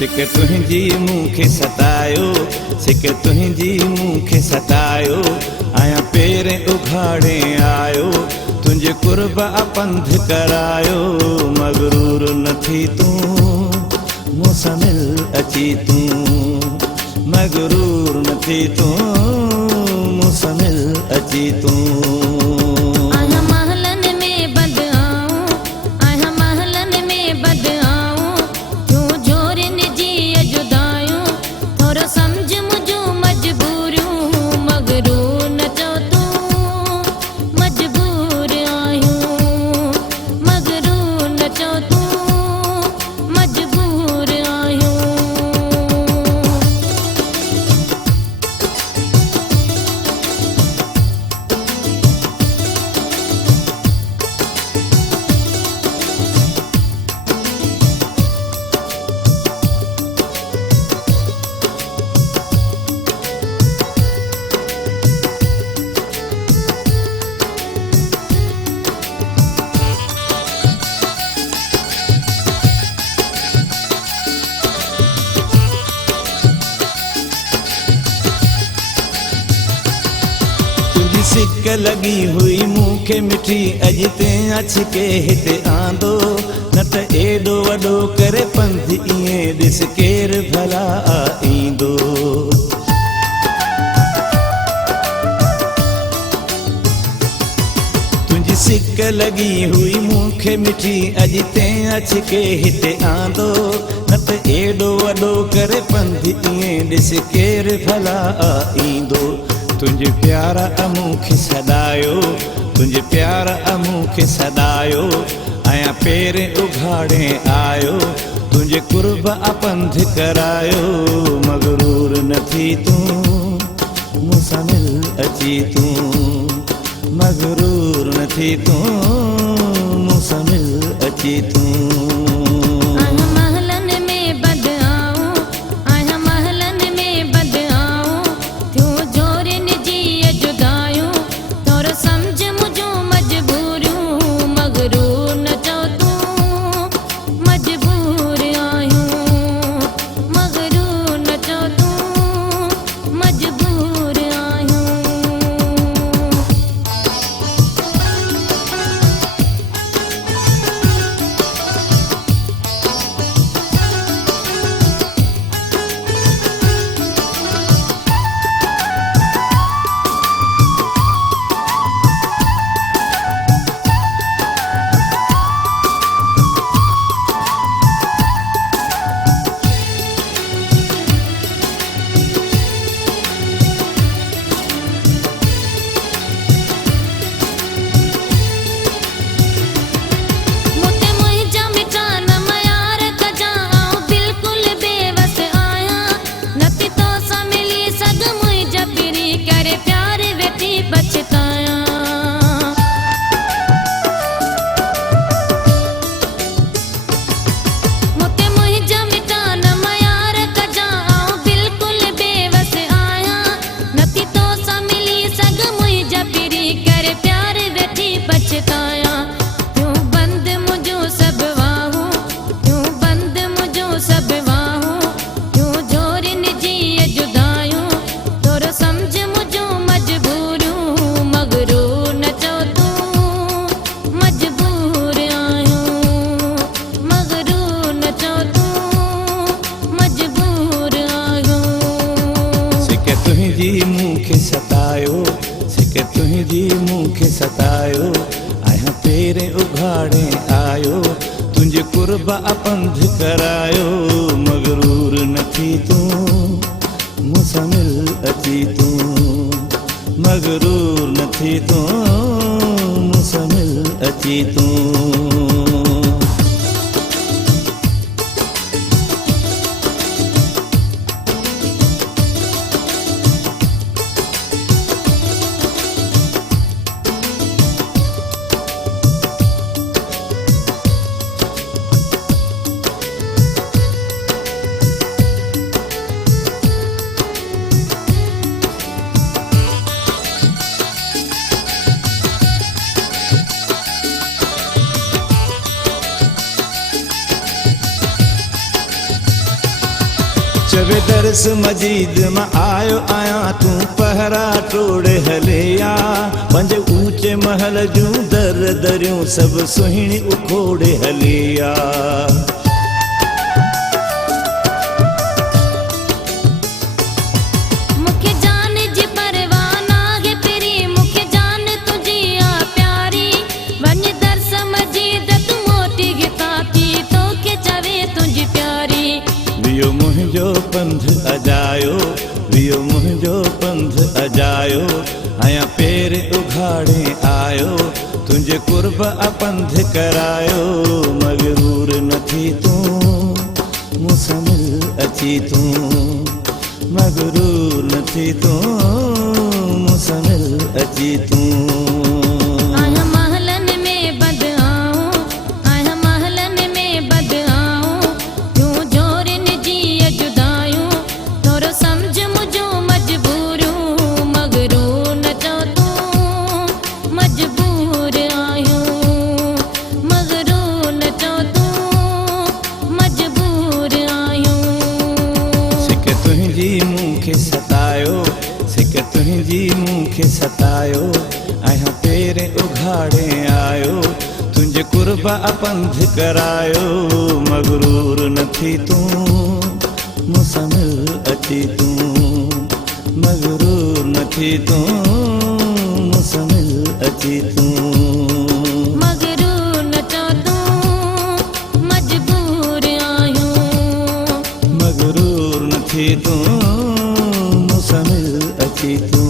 सिक तुंहिंजी मूंखे सतायो, सिक तुंहिंजी मूंखे सतायो, आया पेर उघाड़े आयो, तुंहिंजे कुर्ब पंध करायो। मगरूर न थी तूं मूंसां मिल अची तूं, मगरूर न थी तूं मूंसां मिल अची तूं। सिक लगी हुई मूंखे मिठी, अॼु ते अच के हिते आंदो, न त एॾो वॾो करे पंध ईअं ॾिस केर भला ईंदो। तुंहिंजी सिक लगी हुई मूंखे मिठी, अॼु ते अच के हिते आंदो, न त एॾो वॾो करे पंध ईअं ॾिस केर भला ईंदो। तुंहिंजे प्यार मूंखे सॾायो, तुंहिंजे प्यार मूंखे सॾायो, आया पेर उघाड़े आयो, तुंहिंजे कुर्ब पंध करायो। मगरूर न थी तूं मूंसां मिल अची तूं, मगरूर न थी तूं मूंसां मिल अची तूं। मूंखे सतायो, सिक तुंहिंजी मूंखे सतायो, आया पेर उघाड़े आयो, तुंहिंजे कुर्ब पंध करायो। मगरूर न थी तूं मूंसां मिल अची तूं, मगरूर न थी तूं मूंसां मिल अची तूं। चवे दरस मजीद मां आयो आया तू पहरा टोड़े हलिया पंज ऊंचे महल जूं दर दरियूं सब सुहिणी उखोड़े हलिया मुंहिंजो पंध अजायो वियो मुंहिंजो पंध अजायो आया पेर उघाड़े आयो तुंहिंजे कुर्ब अपंध करायो मगरूर न थी तूं मूंसां मिल अची तूं मगरूर न थी तूं मूंसां मिल अची तूं सतायो आया पेरे उघाड़े आयो तुंहिंजे कुर्ब अपंध करायो मगरूर न थी तूं मूंसां मिल अची तूं मगरूर न थी तूं मूंसां मिल अची तूं मगरूर न चो तूं मजबूर आहियूं मगरूर न थी तूं मूंसां मिल अची तूं